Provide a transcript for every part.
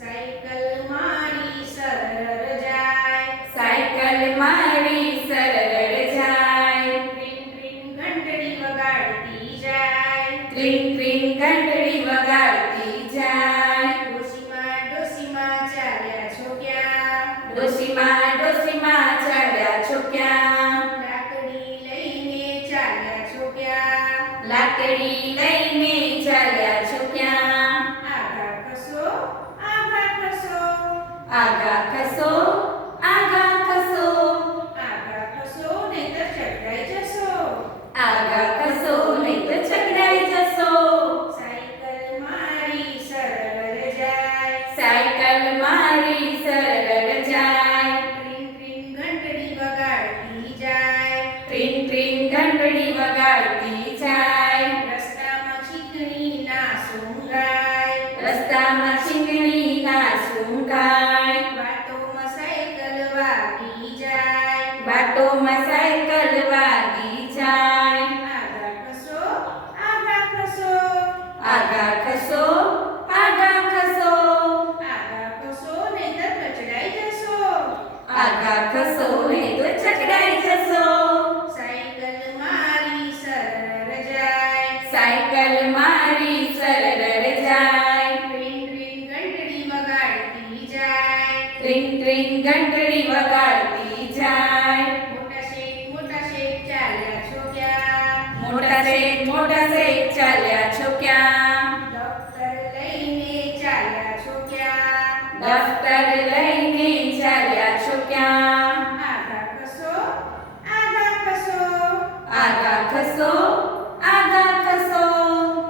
Cycle મારી સરળ જાય, સાયકલ મારી સરળ જાય, ટ્રીન ટ્રીન ઘંટડી વગાડતી જાય, ટ્રીન ટ્રીન ઘંટડી વગાડતી જાય. ડોશીમાં ડોશીમાં ચાલ્યા છો ક્યાં, ડોશીમાં ડોશીમાં ચાલ્યા છો ક્યાં, લાકડી લઈને ચાલ્યા છો ક્યાં, લાકડી લઈને ચાલ્યા છો ક્યાં. આઘા ખસો આઘા ખસો, આગા ખસો આગા ખસો, આઘા ખસો નહીંતર ચકરાઈ જશો, આગા ખસો નહીં તો ચકરાઈ જશો. સાયકલ મારી સરળ જાય, સાયકલ મારી સરળ જાય, ટ્રીન ટ્રીન ઘંટડી વગાડતી જાય, ટ્રીન ટ્રીન ઘંટડી વગાડતી જાય. રસ્તામાં ચીકણી ના સૂંઘાય, રસ્તામાં ચીંગણી ના સૂંઘાય, વાતોમાં સાયકલ વાગી જાય, વાટોમાં સાયકલ વાગી જાય. આઘા ખસો આઘા ખસો, આગા ખસો આગા ખસો, આઘા ખસો નહીંતર કચડાઈ જશો, આગા ખસો નહીં તો ચકડાઈ જશો. સાયકલ મારી સરળ જાય, સાયકલ મારી સરળ જાય, ટ્રીન ટ્રીન ઘંટડી વગાડતી જાય, ટ્રીન ટ્રીન ઘંટડી વગાડતી જાય. મોટા શેઠ ચાલ્યા છો ક્યાં, મોટા શેઠ ચાલ્યા છો ક્યાં, દફતર લઈને ચાલ્યા છો ક્યાં, દફતર લઈને ચાલ્યા છો ક્યાં. આઘા ખસો આઘા ખસો, આગા ખસો આગા ખસો,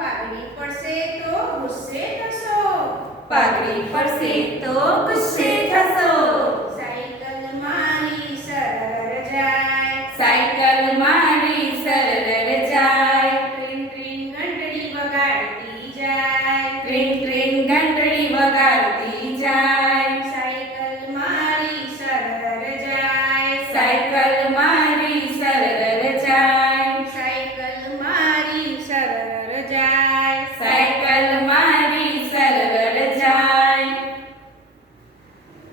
પાઘડી પડશે તો ગુસ્સે થશો, પાઘડી પડશે તો ગુસ્સે થશો. સાયકલ મારી સરળ જાય, સાયકલ મારી સરળ જાય, ટ્રીન ટ્રીન ઘંટડી વગાડતી જાય, ટ્રીન ટ્રીન ઘંટડી વગાડતી જાય.